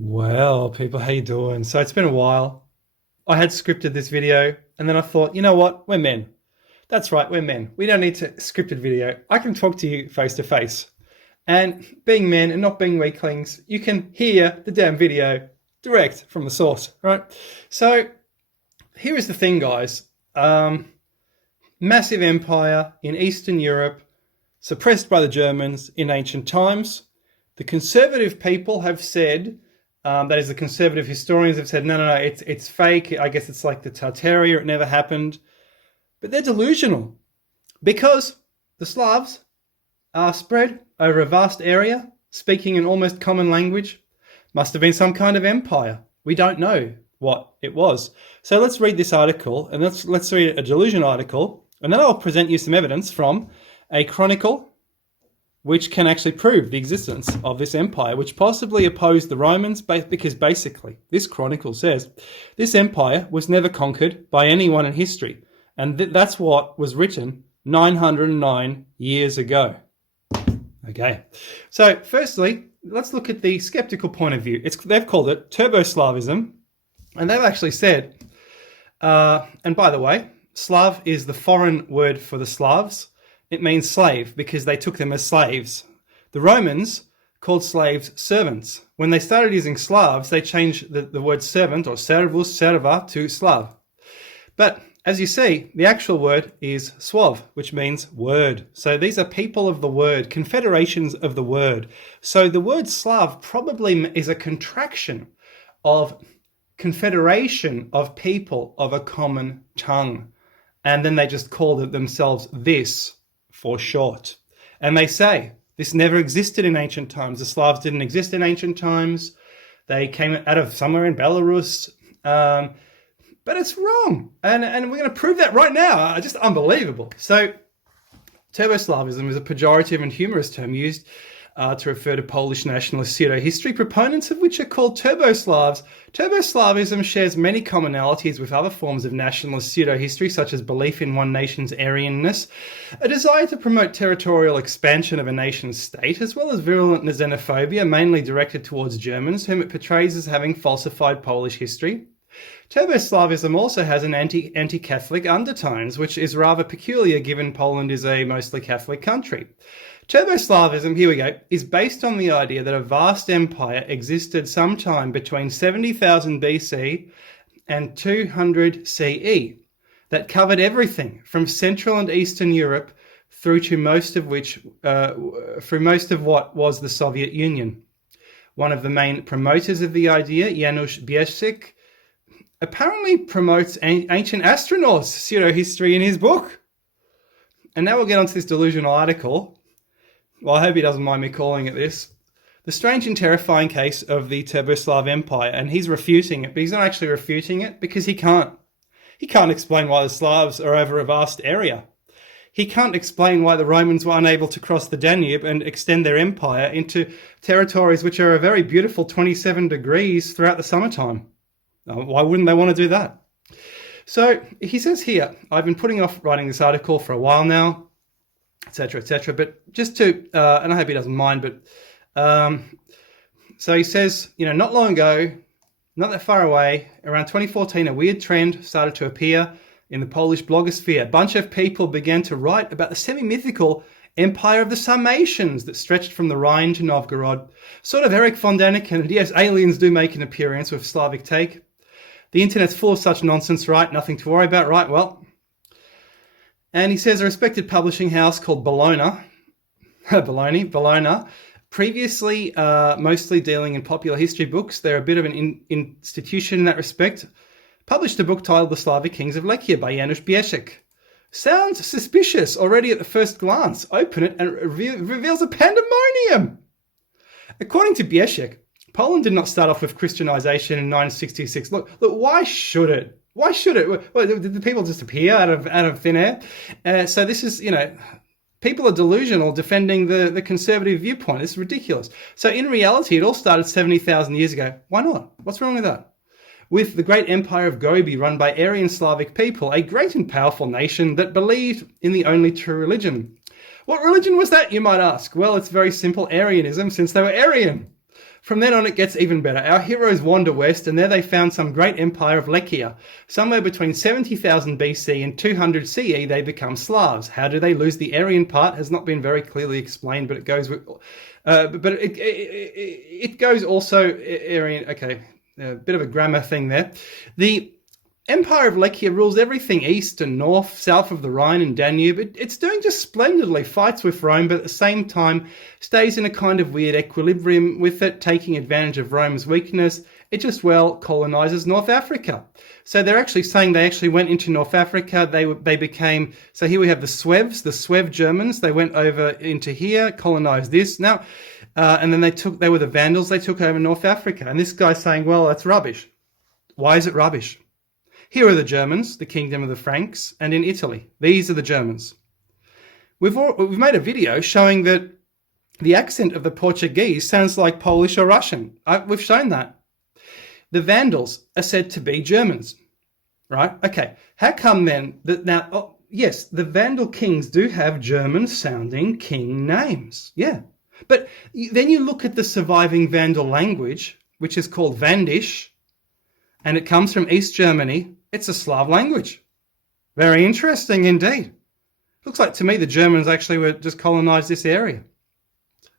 Well, people, how you doing? So it's been a while. I had scripted this video, and then I thought, you know what? We're men. That's right, we're men. We don't need to scripted video. I can talk to you face to face. And being men and not being weaklings, you can hear the damn video direct from the source, right? So here is the thing, guys. Massive empire in Eastern Europe, suppressed by the Germans in ancient times. The conservative people have said, that is, the conservative historians have said, no, it's fake. I guess it's like the Tartaria, it never happened. But they're delusional because the Slavs are spread over a vast area, speaking an almost common language. Must have been some kind of empire. We don't know what it was. So let's read this article, and let's read a Delusion article, and then I'll present you some evidence from a chronicle which can actually prove the existence of this empire, which possibly opposed the Romans, because basically this chronicle says this empire was never conquered by anyone in history, and that's what was written 909 years ago. Okay, so firstly, let's look at the skeptical point of view. They've called it Turboslavism, and they've actually said, and by the way, Slav is the foreign word for the Slavs. It means slave because they took them as slaves. The Romans called slaves servants. When they started using Slavs, they changed the word servant, or servus, serva, to Slav. But as you see, the actual word is suav, which means word. So these are people of the word, confederations of the word. So the word Slav probably is a contraction of confederation of people of a common tongue. And then they just called themselves this for short. And they say this never existed in ancient times. The Slavs didn't exist in ancient times. They came out of somewhere in Belarus. But it's wrong. And we're going to prove that right now. Just unbelievable. So Turboslavism is a pejorative and humorous term used to refer to Polish nationalist pseudo-history, proponents of which are called Turboslavs. Turboslavism shares many commonalities with other forms of nationalist pseudo-history, such as belief in one nation's Aryanness, a desire to promote territorial expansion of a nation's state, as well as virulent xenophobia, mainly directed towards Germans, whom it portrays as having falsified Polish history. Turboslavism also has an anti-Catholic undertones, which is rather peculiar given Poland is a mostly Catholic country. Turboslavism, here we go, is based on the idea that a vast empire existed sometime between 70,000 BC and 200 CE that covered everything from Central and Eastern Europe through most of what was the Soviet Union. One of the main promoters of the idea, Janusz Bieszczak, apparently promotes ancient astronauts pseudo-history in his book. And now we'll get onto this delusional article. Well, I hope he doesn't mind me calling it this. The strange and terrifying case of the Turboslav Empire, and he's refuting it, but he's not actually refuting it because he can't. He can't explain why the Slavs are over a vast area. He can't explain why the Romans were unable to cross the Danube and extend their empire into territories which are a very beautiful 27 degrees throughout the summertime. Why wouldn't they want to do that? So he says here, I've been putting off writing this article for a while now, etc., etc. But just to, and I hope he doesn't mind, but so he says, not long ago, not that far away, around 2014, a weird trend started to appear in the Polish blogosphere. A bunch of people began to write about the semi-mythical empire of the Sarmatians that stretched from the Rhine to Novgorod. Sort of Eric von Däniken, and yes, aliens do make an appearance with Slavic take. The internet's full of such nonsense, right? Nothing to worry about, right? Well, and he says a respected publishing house called Bologna, previously mostly dealing in popular history books, they're a bit of an institution in that respect, published a book titled The Slavic Kings of Lechia by Janusz Bieszczak. Sounds suspicious already at the first glance. Open it and it reveals a pandemonium. According to Bieszczak, Poland did not start off with Christianization in 966. Look, why should it? Why should it? Well, did the people just appear out of thin air? So this is, people are delusional defending the conservative viewpoint. It's ridiculous. So in reality, it all started 70,000 years ago. Why not? What's wrong with that? With the great empire of Gobi run by Aryan Slavic people, a great and powerful nation that believed in the only true religion. What religion was that, you might ask? Well, it's very simple, Aryanism, since they were Aryan. From then on, it gets even better. Our heroes wander west, and there they found some great empire of Lechia. Somewhere between 70,000 BC and 200 CE, they become Slavs. How do they lose the Aryan part has not been very clearly explained, but it goes with, it goes also Aryan. Okay, a bit of a grammar thing there. The Empire of Lechia rules everything east and north, south of the Rhine and Danube. It's doing just splendidly, fights with Rome, but at the same time stays in a kind of weird equilibrium with it, taking advantage of Rome's weakness. It just, well, colonizes North Africa. So they're actually saying they actually went into North Africa. They became, so here we have the Svev Germans. They went over into here, colonized this. Now, and then they were the Vandals. They took over North Africa. And this guy's saying, well, that's rubbish. Why is it rubbish? Here are the Germans, the kingdom of the Franks, and in Italy. These are the Germans. We've made a video showing that the accent of the Portuguese sounds like Polish or Russian. We've shown that. The Vandals are said to be Germans, right? Okay, how come then that now, oh, yes, the Vandal kings do have German-sounding king names, yeah. But then you look at the surviving Vandal language, which is called Vandish, and it comes from East Germany. It's a Slav language. Very interesting indeed. Looks like to me the Germans actually were just colonized this area.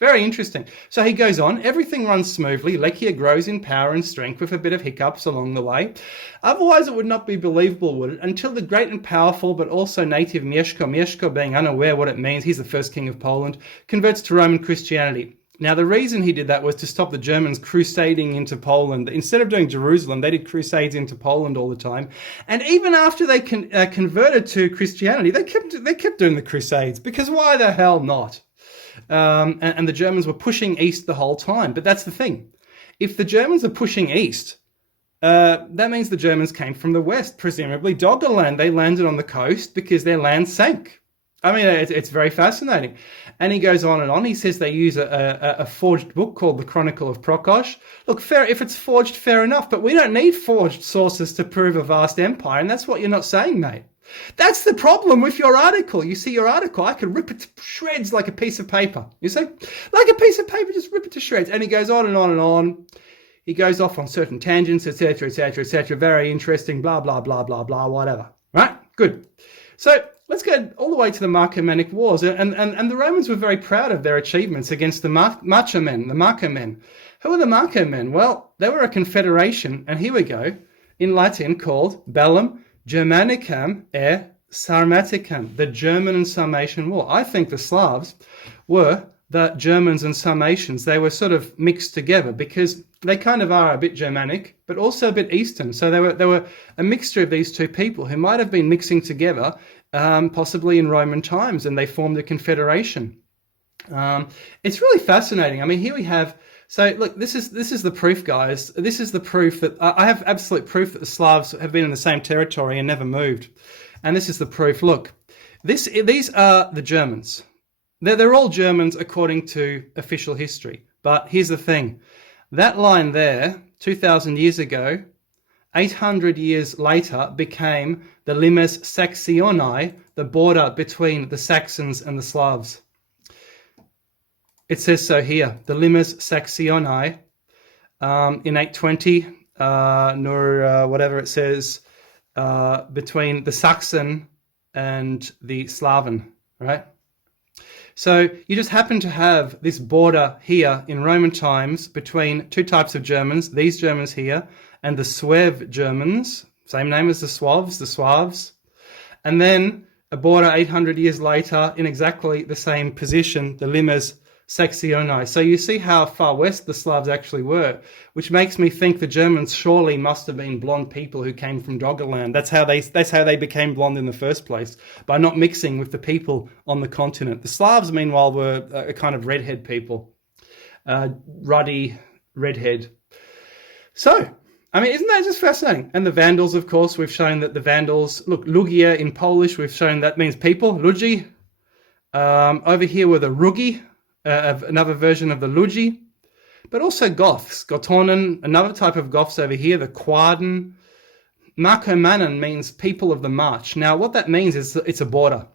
Very interesting. So he goes on, everything runs smoothly. Lechia grows in power and strength with a bit of hiccups along the way. Otherwise it would not be believable, would it? Until the great and powerful but also native Mieszko, being unaware what it means, he's the first king of Poland, converts to Roman Christianity. Now, the reason he did that was to stop the Germans crusading into Poland. Instead of doing Jerusalem, they did crusades into Poland all the time. And even after they converted to Christianity, they kept doing the crusades, because why the hell not? And the Germans were pushing east the whole time. But that's the thing. If the Germans are pushing east, that means the Germans came from the west, presumably Doggerland. They landed on the coast because their land sank. I mean, it's very fascinating. And he goes on and on. He says they use a forged book called the Chronicle of Prokosh. Look, fair, if it's forged, fair enough, but we don't need forged sources to prove a vast empire, and that's what you're not saying, mate. That's the problem with your article. You see, your article, I could rip it to shreds like a piece of paper. You see? Like a piece of paper, just rip it to shreds. And he goes on and on and on. He goes off on certain tangents, etc., etc., etc. Very interesting, blah, blah, blah, blah, blah, whatever. Right? Good. So let's go all the way to the Marcomannic Wars. And the Romans were very proud of their achievements against the Marcomen. Who are the Marcomen? Well, they were a confederation, and here we go, in Latin called Bellum Germanicam e Sarmaticam, the German and Sarmatian War. I think the Slavs were the Germans and Sarmatians. They were sort of mixed together because they kind of are a bit Germanic, but also a bit Eastern. So they were a mixture of these two people who might have been mixing together, possibly in Roman times, and they formed a confederation. It's really fascinating. I mean, here we have. So look, this is the proof, guys. This is the proof that I have absolute proof that the Slavs have been in the same territory and never moved. And this is the proof. Look, these are the Germans. They're all Germans according to official history. But here's the thing. That line there, 2,000 years ago, 800 years later, became the Limes Saxoniae, the border between the Saxons and the Slavs. It says so here, the Limes Saxoniae, in 820, whatever it says, between the Saxon and the Slavan, right? So you just happen to have this border here in Roman times between two types of Germans, these Germans here, and the Svev Germans, same name as the Slavs, and then a border 800 years later in exactly the same position, the Limes Saxoniae. So you see how far west the Slavs actually were, which makes me think the Germans surely must have been blonde people who came from Doggerland. That's how they became blonde in the first place, by not mixing with the people on the continent. The Slavs, meanwhile, were a kind of redhead people, ruddy redhead. So, I mean, isn't that just fascinating? And the Vandals, of course, we've shown that the Vandals, look, Lugia in Polish, we've shown that means people, Ludzi. Over here were the Rugi, another version of the Lugi, but also Goths, Gotonen, another type of Goths over here, the Quaden. Marcomanni means people of the march. Now, what that means is it's a border.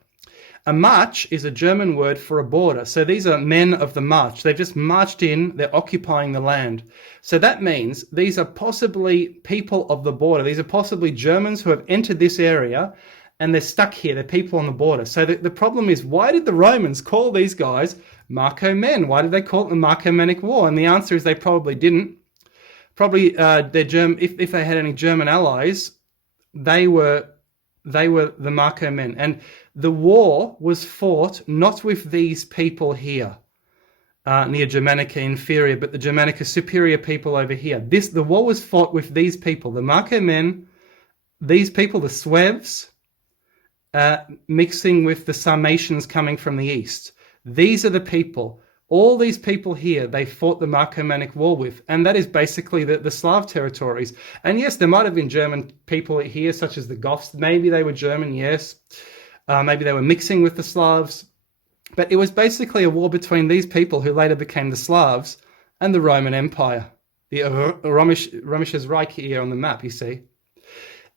A march is a German word for a border. So these are men of the march. They've just marched in. They're occupying the land. So that means these are possibly people of the border. These are possibly Germans who have entered this area and they're stuck here. They're people on the border. So the problem is, why did the Romans call these guys Marcomen? Why did they call it the Marcomannic War? And the answer is they probably didn't. Probably if they had any German allies, they were the Marcomen. And the war was fought not with these people here, near Germanica Inferior, but the Germanica Superior people over here. The war was fought with these people, the Marcomen, these people, the Slavs, mixing with the Sarmatians coming from the east. These are the people. All these people here, they fought the Marcomannic War with, and that is basically the Slav territories. And yes, there might have been German people here, such as the Goths. Maybe they were German, yes. Maybe they were mixing with the Slavs. But it was basically a war between these people who later became the Slavs and the Roman Empire. The Römisches Reich here on the map, you see.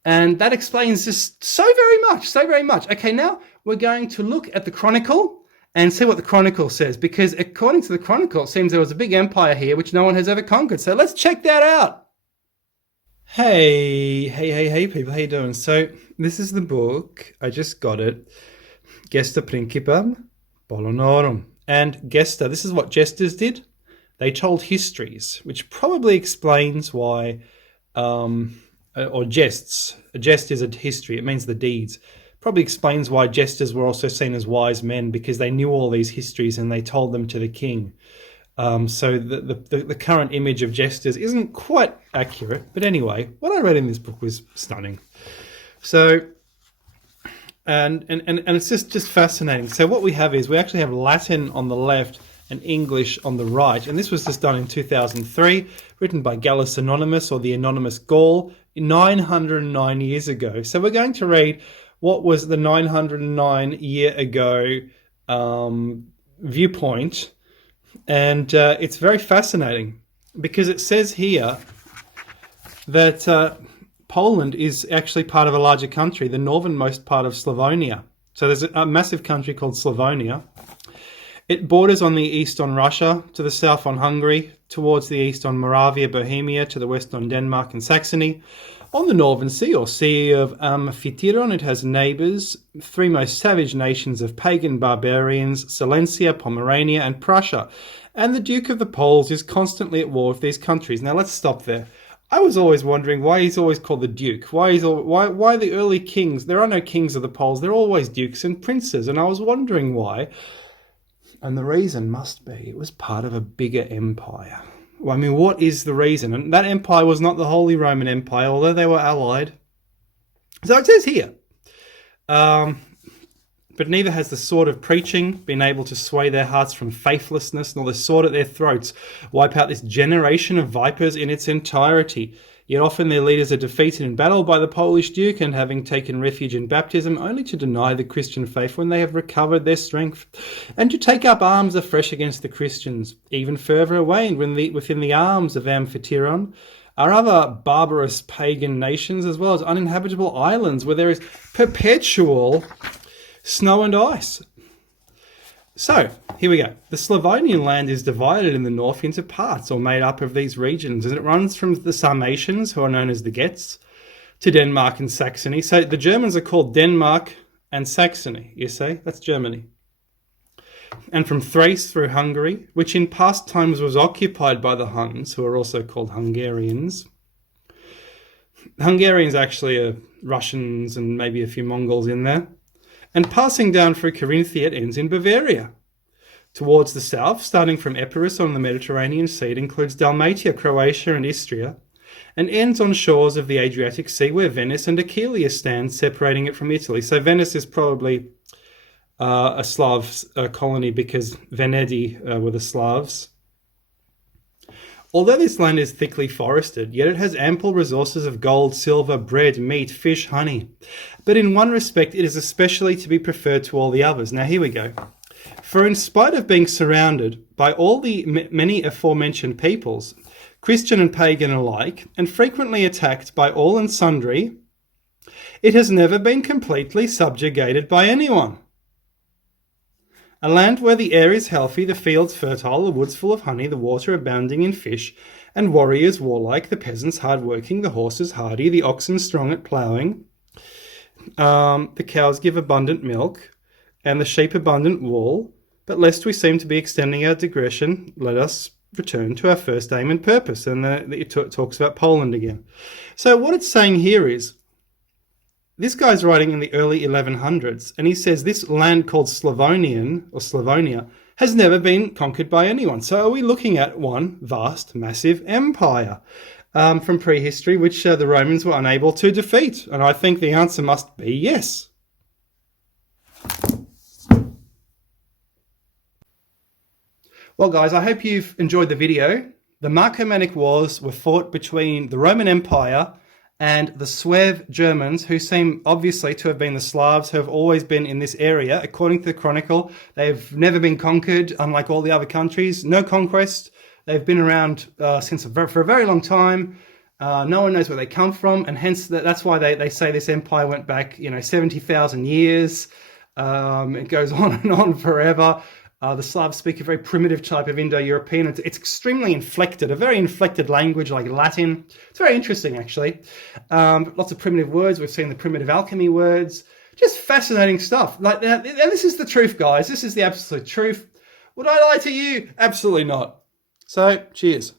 And that explains this so very much. Okay, now we're going to look at the chronicle and see what the chronicle says, because according to the chronicle, it seems there was a big empire here which no one has ever conquered. So let's check that out. Hey people, how you doing? So this is the book. I just got it. Gesta Principum Bolonorum. And Gesta, this is what jesters did. They told histories, which probably explains why, or jests. A jest is a history. It means the deeds. Probably explains why jesters were also seen as wise men, because they knew all these histories and they told them to the king. So the current image of jesters isn't quite accurate. But anyway, what I read in this book was stunning. So, and it's just fascinating. So what we have is, we actually have Latin on the left and English on the right. And this was just done in 2003, written by Gallus Anonymous, or the Anonymous Gaul, 909 years ago. So we're going to read what was the 909 year ago viewpoint. And it's very fascinating, because it says here that Poland is actually part of a larger country, the northernmost part of Slavonia. So there's a massive country called Slavonia. It borders on the east on Russia, to the south on Hungary, towards the east on Moravia, Bohemia, to the west on Denmark and Saxony. On the northern sea, or Sea of Amphitryon, it has neighbours, three most savage nations of pagan barbarians, Silesia, Pomerania and Prussia. And the Duke of the Poles is constantly at war with these countries. Now let's stop there. I was always wondering why he's always called the Duke. Why the early kings? There are no kings of the Poles. They're always dukes and princes. And I was wondering why. And the reason must be it was part of a bigger empire. Well, I mean, what is the reason? And that empire was not the Holy Roman Empire, although they were allied. So it says here, but neither has the sword of preaching been able to sway their hearts from faithlessness, nor the sword at their throats wipe out this generation of vipers in its entirety. Yet often their leaders are defeated in battle by the Polish Duke, and having taken refuge in baptism, only to deny the Christian faith when they have recovered their strength, and to take up arms afresh against the Christians. Even further away, and within the arms of Amphitryon, are other barbarous pagan nations, as well as uninhabitable islands where there is perpetual snow and ice. So, here we go. The Slavonian land is divided in the north into parts, or made up of these regions, and it runs from the Sarmatians, who are known as the Geats, to Denmark and Saxony. So the Germans are called Denmark and Saxony, you see? That's Germany. And from Thrace through Hungary, which in past times was occupied by the Huns, who are also called Hungarians. Hungarians actually are Russians and maybe a few Mongols in there. And passing down through Carinthia, it ends in Bavaria. Towards the south, starting from Epirus on the Mediterranean Sea, it includes Dalmatia, Croatia and Istria, and ends on shores of the Adriatic Sea, where Venice and Aquileia stand, separating it from Italy. So Venice is probably a Slav colony, because Venedi were the Slavs. Although this land is thickly forested, yet it has ample resources of gold, silver, bread, meat, fish, honey. But in one respect, it is especially to be preferred to all the others. Now here we go. For in spite of being surrounded by all the many aforementioned peoples, Christian and pagan alike, and frequently attacked by all and sundry, it has never been completely subjugated by anyone. A land where the air is healthy, the fields fertile, the woods full of honey, the water abounding in fish, and warriors warlike, the peasants hard-working, the horses hardy, the oxen strong at ploughing, the cows give abundant milk, and the sheep abundant wool. But lest we seem to be extending our digression, let us return to our first aim and purpose. And then it talks about Poland again. So what it's saying here is, this guy's writing in the early 1100s, and he says this land called Slavonia has never been conquered by anyone. So are we looking at one vast, massive empire from prehistory, which the Romans were unable to defeat? And I think the answer must be yes. Well, guys, I hope you've enjoyed the video. The Marcomannic Wars were fought between the Roman Empire and the Czecks Germans, who seem obviously to have been the Slavs who have always been in this area. According to the chronicle, they've never been conquered, unlike all the other countries. No conquest. They've been around for a very long time. No one knows where they come from, and hence that's why they say this empire went back, 70,000 years. It goes on and on forever. The Slavs speak a very primitive type of Indo-European. It's extremely inflected, a very inflected language like Latin. It's very interesting, actually. Lots of primitive words. We've seen the primitive alchemy words. Just fascinating stuff. And this is the truth, guys. This is the absolute truth. Would I lie to you? Absolutely not. So, cheers.